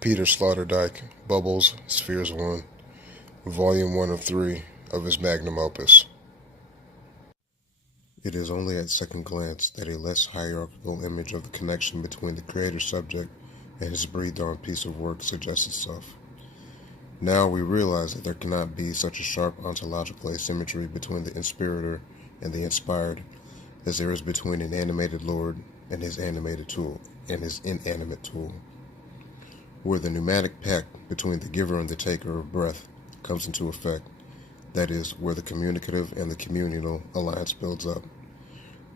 Peter Sloterdijk, Bubbles, Spheres 1, Volume 1 of 3 of his magnum opus. It is only at second glance that a less hierarchical image of the connection between the creator subject and his breathed-on piece of work suggests itself. Now we realize that there cannot be such a sharp ontological asymmetry between the inspirator and the inspired as there is between an animated Lord and his inanimate tool. Where the pneumatic pact between the giver and the taker of breath comes into effect, that is, where the communicative and the communal alliance builds up,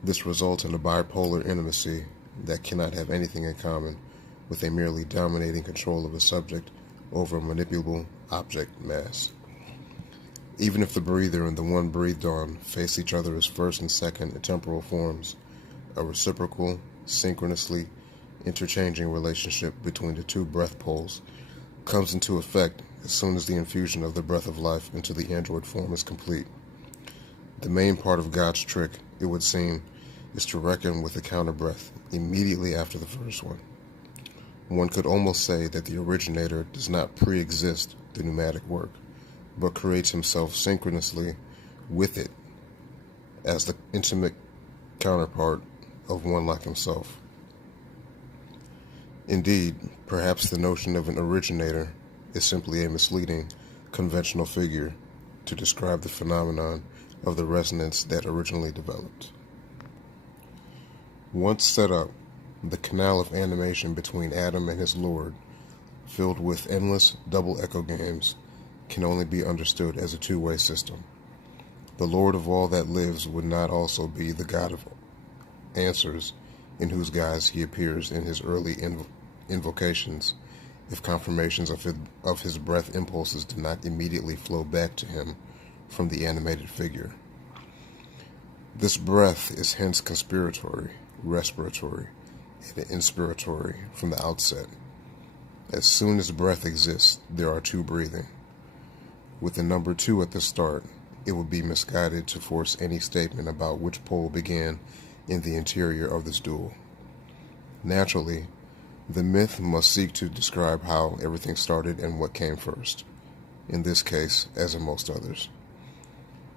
this results in a bipolar intimacy that cannot have anything in common with a merely dominating control of a subject over a manipulable object mass. Even if the breather and the one breathed on face each other as first and second temporal forms, a reciprocal, synchronously interchanging relationship between the two breath poles comes into effect as soon as the infusion of the breath of life into the android form is complete. The main part of God's trick, it would seem, is to reckon with the counter breath immediately after the first one. One could almost say that the originator does not pre-exist the pneumatic work, but creates himself synchronously with it as the intimate counterpart of one like himself. Indeed, perhaps the notion of an originator is simply a misleading, conventional figure to describe the phenomenon of the resonance that originally developed. Once set up, the canal of animation between Adam and his Lord, filled with endless double echo games, can only be understood as a two-way system. The Lord of all that lives would not also be the God of answers, in whose guise he appears in his early invocations, if confirmations of his breath impulses do not immediately flow back to him from the animated figure. This breath is hence conspiratory, respiratory, and inspiratory from the outset. As soon as breath exists, there are two breathing. With the number 2 at the start, it would be misguided to force any statement about which pole began in the interior of this duel. Naturally, the myth must seek to describe how everything started and what came first, in this case, as in most others.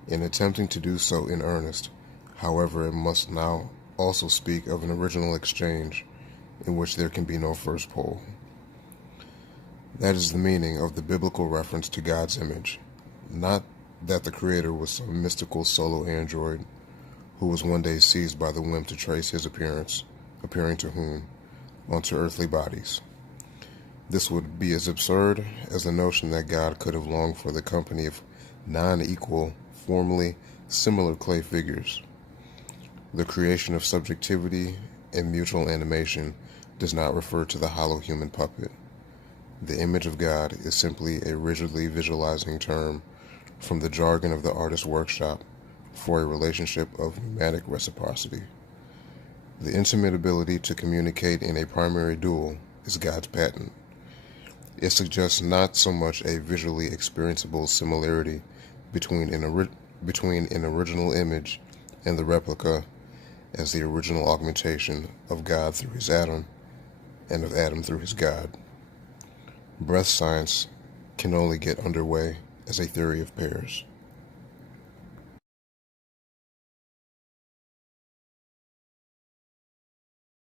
In attempting to do so in earnest, however, it must now also speak of an original exchange in which there can be no first pole. That is the meaning of the biblical reference to God's image, not that the Creator was some mystical solo android who was one day seized by the whim to trace his appearing to whom, onto earthly bodies. This would be as absurd as the notion that God could have longed for the company of non-equal, formally similar clay figures. The creation of subjectivity and mutual animation does not refer to the hollow human puppet. The image of God is simply a rigidly visualizing term from the jargon of the artist's workshop for a relationship of pneumatic reciprocity. The intimate ability to communicate in a primary dual is God's patent. It suggests not so much a visually experienceable similarity between an original image and the replica as the original augmentation of God through his Adam and of Adam through his God. Breath science can only get underway as a theory of pairs.